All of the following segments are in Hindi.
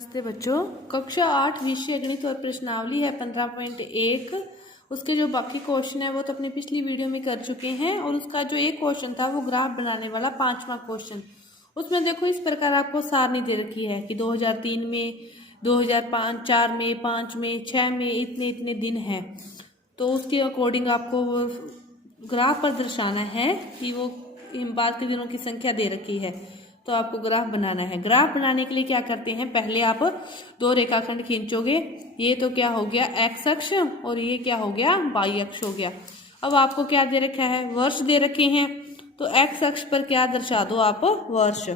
नमस्ते बच्चों, कक्षा 8 विषय गणित और प्रश्नावली है 15.1। उसके जो बाकी क्वेश्चन है वो तो अपने पिछली वीडियो में कर चुके हैं और उसका जो एक क्वेश्चन था वो ग्राफ बनाने वाला 5वां क्वेश्चन। उसमें देखो इस प्रकार आपको सारणी दे रखी है कि 2003 में, 2005 4 में, 5 में, 6 में इतने इतने दिन हैं। तो उसके अकॉर्डिंग आपको वो ग्राफ पर दर्शाना है कि वो बाद के दिनों की संख्या दे रखी है, तो आपको ग्राफ बनाना है। ग्राफ बनाने के लिए क्या करते हैं, पहले आप दो रेखाखंड खींचोगे। ये तो क्या हो गया, एक्स अक्ष, और ये क्या हो गया, वाई अक्ष हो गया। अब आपको क्या दे रखा है, वर्ष दे रखे हैं, तो एक्स अक्ष पर क्या दर्शा दो आप, वर्ष,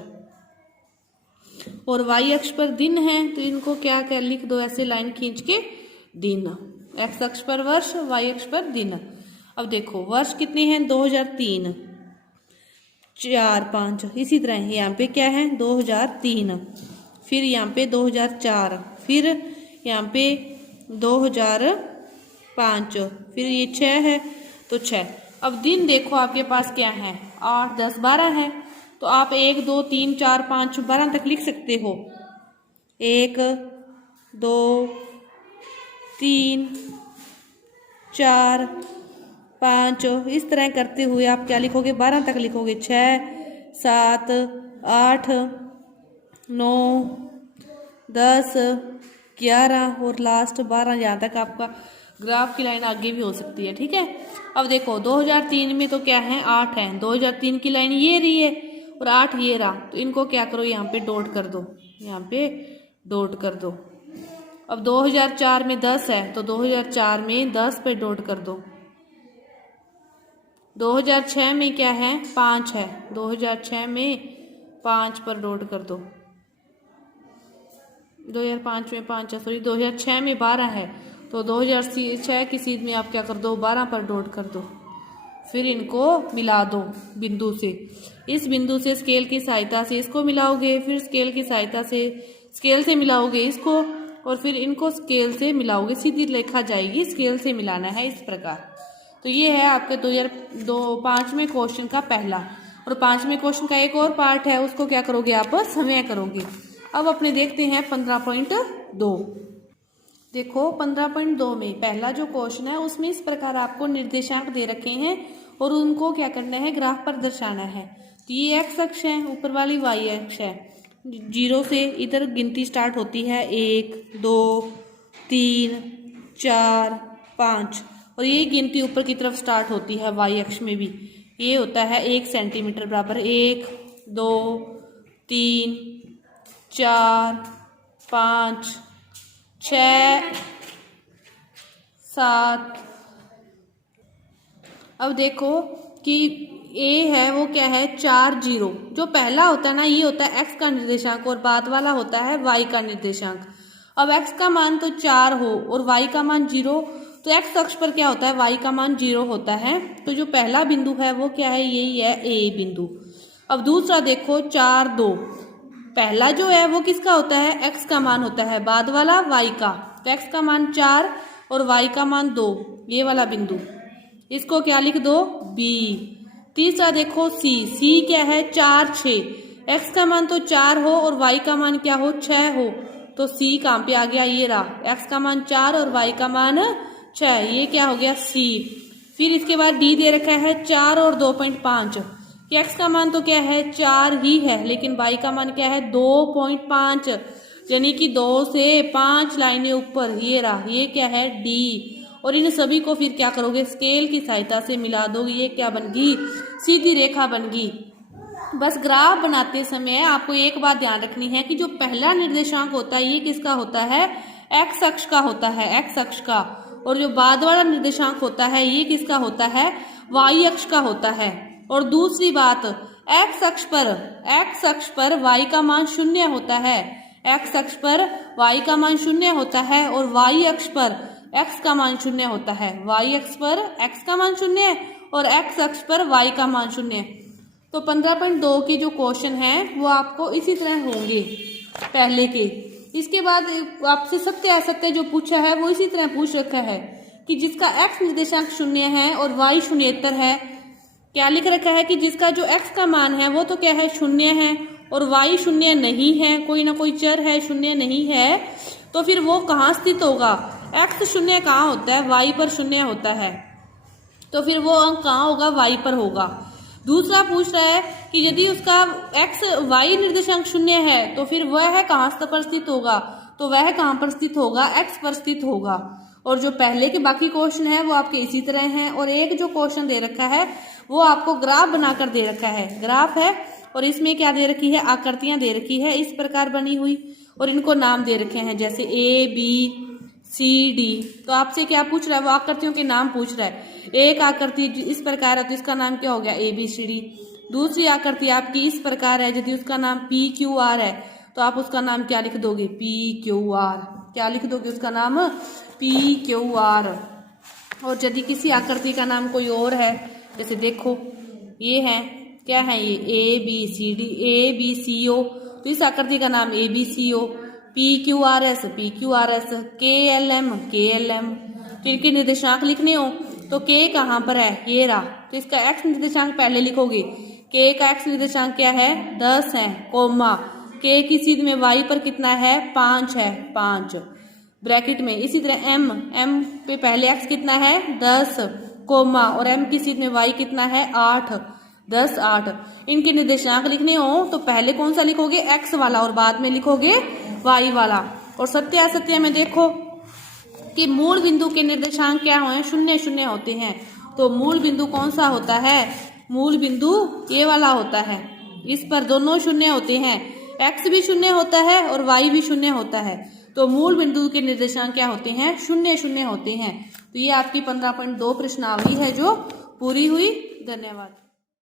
और वाई अक्ष पर दिन है तो इनको क्या कर लिख दो, ऐसे लाइन खींच के दिन। एक्स अक्ष पर वर्ष, वाई अक्ष पर दिन। अब देखो वर्ष कितने हैं, 2003, 4, 5, इसी तरह यहाँ पे क्या है 2003, फिर यहाँ पे 2004, फिर यहाँ पे 2005, फिर ये 6 है तो 6। अब दिन देखो आपके पास क्या है, 8, 10, 12 है, तो आप 1, 2, 3, 4, 5, 12 तक लिख सकते हो। 1, 2, 3, 4, 5, इस तरह करते हुए आप क्या लिखोगे, 12 तक लिखोगे। 6, 7, 8, 9, 10, 11 और लास्ट 12, यहाँ तक आपका ग्राफ की लाइन आगे भी हो सकती है। ठीक है, अब देखो 2003 में तो क्या है, 8 है, 2003 की लाइन ये रही है और 8 ये रहा, तो इनको क्या करो, यहाँ पे डॉट कर दो, यहाँ पे डॉट कर दो। अब 2004 में 10 है तो 2004 में 10 पे डॉट कर दो। 2006 में क्या है, 5 है, 2006 में 5 पर डॉट कर दो। 2005 में 5 है, सॉरी 2006 में 12 है, तो 2006 की सीध में आप क्या कर दो, 12 पर डॉट कर दो। फिर इनको मिला दो बिंदु से, इस बिंदु से स्केल की सहायता से इसको मिलाओगे, फिर स्केल की सहायता से स्केल से मिलाओगे इसको, और फिर इनको स्केल से मिलाओगे, सीधी रेखा जाएगी, स्केल से मिलाना है इस प्रकार। तो ये है आपके 5वें क्वेश्चन का पहला। और 5वें क्वेश्चन का एक और पार्ट है, उसको क्या करोगे आप, समय करोगे। अब अपने देखते हैं 15.2। देखो 15.2 में पहला जो क्वेश्चन है उसमें इस प्रकार आपको निर्देशांक दे रखे हैं और उनको क्या करना है, ग्राफ पर दर्शाना है। तो ये एक्स अक्ष है, ऊपर वाली वाई अक्ष है। 0 से इधर गिनती स्टार्ट होती है, 1, 2, 3, 4, 5, और ये गिनती ऊपर की तरफ स्टार्ट होती है वाई अक्ष में भी। ये होता है 1 सेंटीमीटर बराबर, 1, 2, 3, 4, 5, 6, 7। अब देखो कि ए है वो क्या है, 4, 0। जो पहला होता है ना, ये होता है एक्स का निर्देशांक और बाद वाला होता है वाई का निर्देशांक। अब एक्स का मान तो 4 हो और वाई का मान 0, तो एक्स अक्ष पर क्या होता है, वाई का मान 0 होता है। तो जो पहला बिंदु है वो क्या है, यही है ए बिंदु। अब दूसरा देखो 4, 2, पहला जो है वो किसका होता है, एक्स का मान होता है, बाद वाला वाई का। तो एक्स का मान 4 और वाई का मान 2, ये वाला बिंदु, इसको क्या लिख दो, बी। तीसरा देखो सी क्या है, 4, 6, एक्स का मान तो 4 हो और वाई का मान क्या हो, 6 हो, तो सी कहाँ पे आ गया, ये रहा, एक्स का मान 4 और वाई का मान 6, ये क्या हो गया, सी। फिर इसके बाद डी दे रखा है 4 और 2.5, कि एक्स का मान तो क्या है, 4 ही है, लेकिन वाई का मान क्या है, 2.5, यानी कि 2 से 5 लाइनें ऊपर, ये रहा, ये क्या है, डी। और इन सभी को फिर क्या करोगे, स्केल की सहायता से मिला दोगे, ये क्या बन गई, सीधी रेखा बन गई। बस ग्राफ बनाते समय आपको एक बात ध्यान रखनी है कि जो पहला निर्देशांक होता है ये किसका होता है, एक्स अक्ष का होता है, एक्स अक्ष का, और जो बाद वाला निर्देशांक होता है ये किसका होता है, वाई अक्ष का होता है। और दूसरी बात, एक्स अक्ष पर वाई का मान 0 होता है, एक्स अक्ष पर वाई का मान 0 होता है, और वाई अक्ष पर एक्स का मान 0 होता है। वाई अक्ष पर एक्स का मान 0 और एक्स अक्ष पर वाई का मान 0। तो 15.2 की जो क्वेश्चन है वो आपको इसी तरह होंगे पहले के। इसके बाद आपसे सत्य असत्य जो पूछा है वो इसी तरह पूछ रखा है कि जिसका एक्स निर्देशांक 0 है और वाई शून्येतर है, क्या लिख रखा है कि जिसका जो एक्स का मान है वो तो क्या है, 0 है, और y शून्य नहीं है, कोई ना कोई चर है शून्य नहीं है, तो फिर वो कहाँ स्थित होगा? x शून्य कहाँ होता है? y पर शून्य होता है, तो फिर वो अंक कहाँ होगा? y पर होगा। दूसरा पूछ रहा है कि यदि उसका x y निर्देशांक शून्य है तो फिर वह कहाँ पर स्थित होगा? तो वह कहाँ पर स्थित होगा? x पर स्थित होगा। और जो पहले के बाकी क्वेश्चन है वो आपके इसी तरह हैं, और एक जो क्वेश्चन दे रखा है वो आपको ग्राफ बनाकर दे रखा है, ग्राफ है और इसमें क्या दे रखी है? आकृतियां दे रखी है इस प्रकार बनी हुई, और इनको नाम दे रखे हैं जैसे A B C D। तो आपसे क्या पूछ रहा है? वो आकृतियों के नाम पूछ रहा है। एक आकृति इस प्रकार है तो इसका नाम क्या हो गया? ABCD। दूसरी आकृति आपकी इस प्रकार है, यदि उसका नाम PQR है तो आप उसका नाम क्या लिख दोगे? PQR। क्या लिख दोगे उसका नाम? PQR। और यदि किसी आकृति का नाम कोई और है, जैसे देखो ये है, क्या है ये? ABCD ABCO, तो इस आकृति का नाम ABCO। PQRS PQRS, KLM KLM। तो इनके निर्देशांक लिखने हो तो K कहाँ पर है? ये रहा, तो इसका x निर्देशांक पहले लिखोगे। K का x निर्देशांक क्या है? 10 है, कोमा K की सीध में y पर कितना है? 5 है, 5 ब्रैकेट में। इसी तरह M पे पहले x कितना है? 10, कोमा, और M की सीध में y कितना है? 8, 10 8। इनके निर्देशांक लिखने हो तो पहले कौन सा लिखोगे? x वाला, और बाद में लिखोगे y वाला। और सत्य असत्य में देखो कि मूल बिंदु के निर्देशांक क्या हुए? 0 0 होते हैं। तो मूल बिंदु कौन सा होता है? मूल बिंदु ये वाला होता है, इस पर दोनों शून्य होते हैं, x भी शून्य होता है और y भी शून्य होता है। तो मूल बिंदु के निर्देशांक क्या होते हैं? 0 0 होते हैं। तो ये आपकी 15.2 प्रश्नावली है जो पूरी हुई। धन्यवाद।